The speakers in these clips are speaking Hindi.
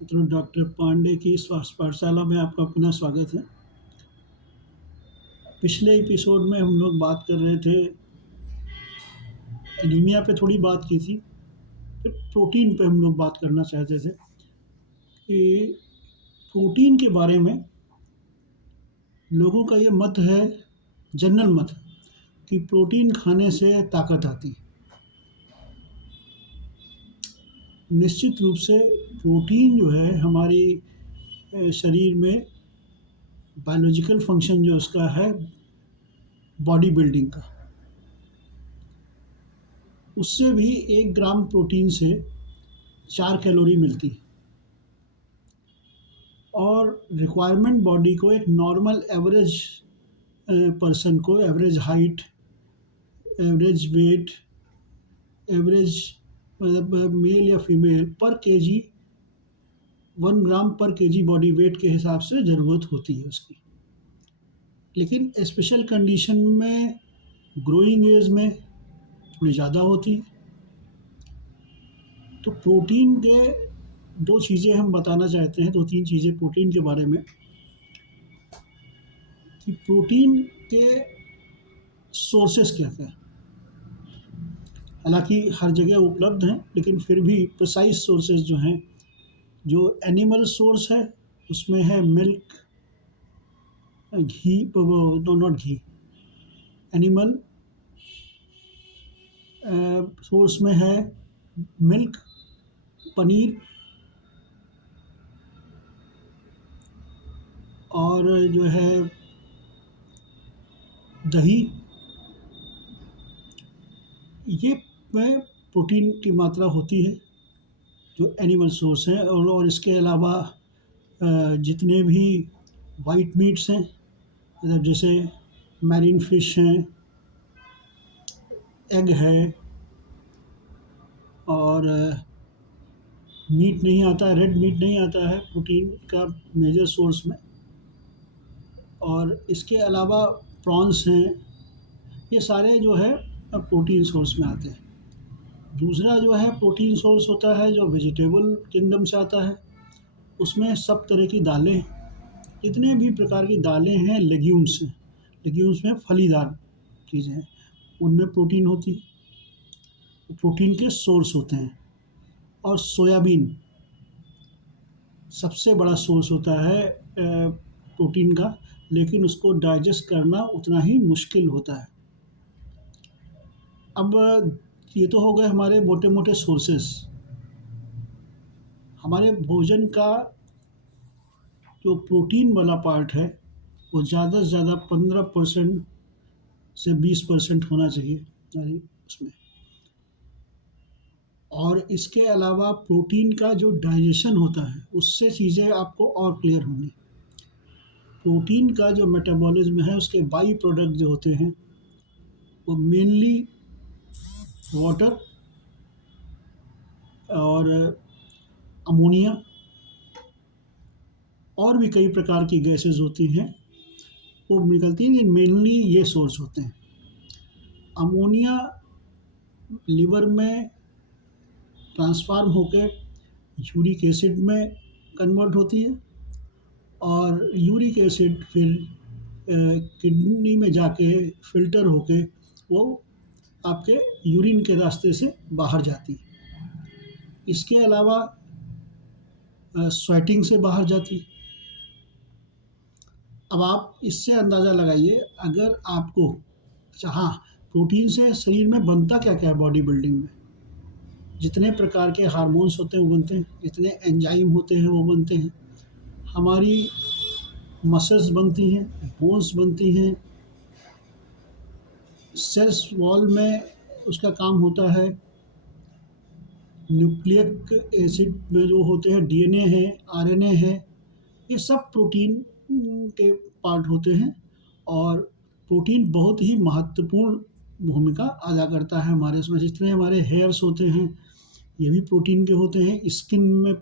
तो डॉक्टर पांडे की स्वास्थ्य पाठशाला में आपका पुनः स्वागत है। पिछले एपिसोड में हम लोग बात कर रहे थे, एनीमिया पे थोड़ी बात की थी, फिर प्रोटीन पे हम लोग बात करना चाहते थे कि प्रोटीन के बारे में लोगों का ये मत है, जनरल मत है कि प्रोटीन खाने से ताकत आती है। निश्चित रूप से प्रोटीन जो है हमारी शरीर में बायोलॉजिकल फंक्शन जो उसका है बॉडी बिल्डिंग का, उससे भी 1 ग्राम प्रोटीन से 4 कैलोरी मिलती है और रिक्वायरमेंट बॉडी को एक नॉर्मल एवरेज पर्सन को average height, average weight, average मतलब मेल या फीमेल पर केजी 1 ग्राम पर केजी बॉडी वेट के हिसाब से ज़रूरत होती है उसकी। लेकिन स्पेशल कंडीशन में ग्रोइंग एज में थोड़ी ज़्यादा होती है। तो प्रोटीन के 2 चीज़ें हम बताना चाहते हैं, 2-3 चीज़ें प्रोटीन के बारे में कि प्रोटीन के सोर्सेस क्या-क्या हैं। हालाँकि हर जगह उपलब्ध हैं, लेकिन फिर भी प्रिसाइज़ सोर्सेस जो हैं, जो एनिमल सोर्स है उसमें है मिल्क, घी, वो नॉट घी, एनिमल सोर्स में है मिल्क, पनीर और जो है दही, ये में प्रोटीन की मात्रा होती है जो एनिमल सोर्स है। और इसके अलावा जितने भी वाइट मीट्स हैं, मतलब जैसे मैरीन फिश हैं, एग है और मीट नहीं आता है, रेड मीट नहीं आता है प्रोटीन का मेजर सोर्स में। और इसके अलावा प्रॉन्स हैं, ये सारे जो है प्रोटीन सोर्स में आते हैं। दूसरा जो है प्रोटीन सोर्स होता है जो वेजिटेबल किंगडम से आता है, उसमें सब तरह की दालें, जितने भी प्रकार की दालें हैं, लेग्यूम्स हैं, लेग्यूम्स में फलीदार चीज़ें हैं, उनमें प्रोटीन होती है, प्रोटीन के सोर्स होते हैं। और सोयाबीन सबसे बड़ा सोर्स होता है प्रोटीन का, लेकिन उसको डाइजेस्ट करना उतना ही मुश्किल होता है। अब ये तो हो गए हमारे मोटे-मोटे सोर्सेस। हमारे भोजन का जो प्रोटीन वाला पार्ट है, वो ज़्यादा से ज़्यादा 15% से 20% होना चाहिए हमारी उसमें। और इसके अलावा प्रोटीन का जो डाइजेशन होता है, उससे चीज़ें आपको और क्लियर होंगी। प्रोटीन का जो मेटाबॉलिज्म है, उसके बाई प्रोडक्ट जो होते हैं, वो मेनली वाटर और अमोनिया और भी कई प्रकार की गैसेस होती हैं, वो निकलती हैं, लेकिन मेनली ये सोर्स होते हैं। अमोनिया लिवर में ट्रांसफॉर्म होके यूरिक एसिड में कन्वर्ट होती है और यूरिक एसिड फिर किडनी में जाके फ़िल्टर होके वो आपके यूरिन के रास्ते से बाहर जाती है। इसके अलावा स्वेटिंग से बाहर जाती है। अब आप इससे अंदाज़ा लगाइए, अगर आपको अच्छा हाँ, प्रोटीन से शरीर में बनता क्या-क्या है बॉडी बिल्डिंग में? जितने प्रकार के हार्मोन्स होते हैं वो बनते हैं, जितने एंजाइम होते हैं वो बनते हैं, हमारी मसल्स बनती हैं, बोन्स बनती हैं, सेल्स वॉल में उसका काम होता है, न्यूक्लिक एसिड में जो होते हैं डीएनए है, आरएनए है, ये सब प्रोटीन के पार्ट होते हैं। और प्रोटीन बहुत ही महत्वपूर्ण भूमिका अदा करता है हमारे उसमें। जितने हमारे हेयर्स होते हैं, ये भी प्रोटीन के होते हैं। स्किन में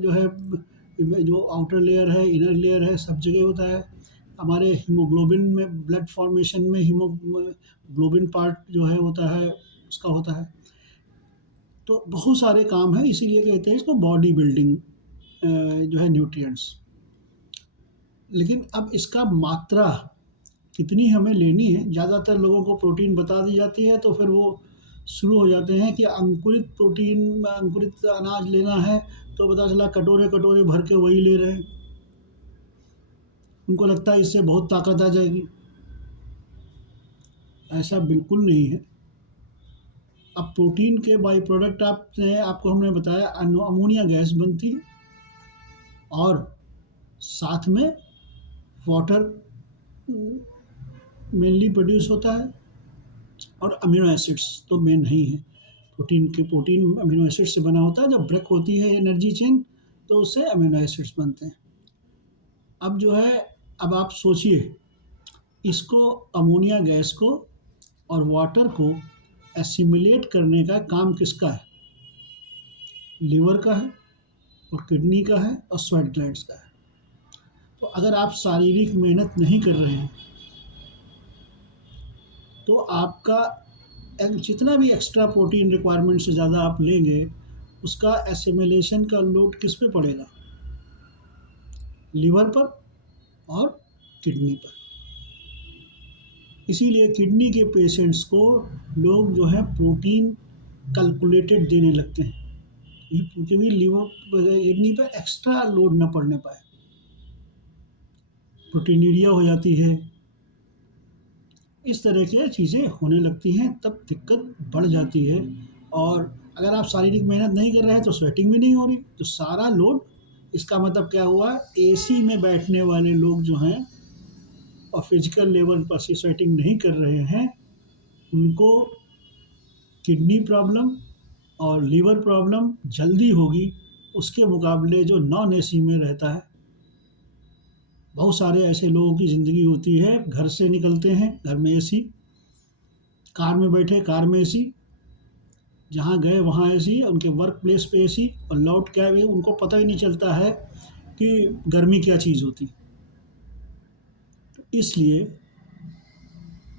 जो है, जो आउटर लेयर है, इनर लेयर है, सब जगह होता है। हमारे हीमोग्लोबिन में ब्लड फॉर्मेशन में हीमोग्लोबिन पार्ट जो है होता है, उसका होता है। तो बहुत सारे काम हैं, इसीलिए कहते हैं इसको बॉडी बिल्डिंग जो है न्यूट्रिएंट्स। लेकिन अब इसका मात्रा कितनी हमें लेनी है, ज़्यादातर लोगों को प्रोटीन बता दी जाती है तो फिर वो शुरू हो जाते हैं कि अंकुरित प्रोटीन, अंकुरित अनाज लेना है, तो पता चला कटोरे-कटोरे भर के वही ले रहे हैं। उनको लगता है इससे बहुत ताकत आ जाएगी। ऐसा बिल्कुल नहीं है। अब प्रोटीन के बाई प्रोडक्ट आपको हमने बताया अमोनिया गैस बनती है और साथ में वाटर मेनली प्रोड्यूस होता है और अमीनो एसिड्स तो मेन नहीं है। प्रोटीन अमीनो एसिड से बना होता है। जब ब्रेक होती है एनर्जी चेन तो उससे अमीनो एसिड्स बनते हैं। अब जो है, अब आप सोचिए, इसको अमोनिया गैस को और वाटर को एसिमिलेट करने का काम किसका है? लीवर का है और किडनी का है और स्वेट ग्लैंड्स का है। तो अगर आप शारीरिक मेहनत नहीं कर रहे हैं तो आपका जितना भी एक्स्ट्रा प्रोटीन रिक्वायरमेंट से ज़्यादा आप लेंगे, उसका एसिमिलेशन का लोड किस पे पड़ेगा? लीवर पर और किडनी पर। इसीलिए किडनी के पेशेंट्स को लोग जो है प्रोटीन कैलकुलेटेड देने लगते हैं, क्योंकि लीवर किडनी पर एक्स्ट्रा लोड ना पड़ने पाए। प्रोटीनीरिया हो जाती है, इस तरह की चीज़ें होने लगती हैं, तब दिक्कत बढ़ जाती है। और अगर आप शारीरिक मेहनत नहीं कर रहे हैं तो स्वेटिंग भी नहीं हो रही, तो सारा लोड, इसका मतलब क्या हुआ? एसी में बैठने वाले लोग जो हैं और फिजिकल लेवल पर से स्वेटिंग नहीं कर रहे हैं, उनको किडनी प्रॉब्लम और लीवर प्रॉब्लम जल्दी होगी उसके मुकाबले जो नॉन एसी में रहता है। बहुत सारे ऐसे लोगों की ज़िंदगी होती है, घर से निकलते हैं घर में एसी, कार में बैठे कार में एसी, जहाँ गए वहाँ एसी, उनके वर्क प्लेस पे एसी, और लौट के आए उनको पता ही नहीं चलता है कि गर्मी क्या चीज़ होती। इसलिए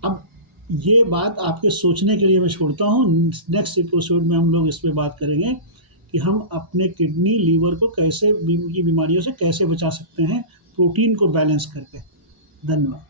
अब ये बात आपके सोचने के लिए मैं छोड़ता हूँ। नेक्स्ट एपिसोड में हम लोग इस पे बात करेंगे कि हम अपने किडनी लीवर को कैसे की बीमारियों से कैसे बचा सकते हैं प्रोटीन को बैलेंस करके। धन्यवाद।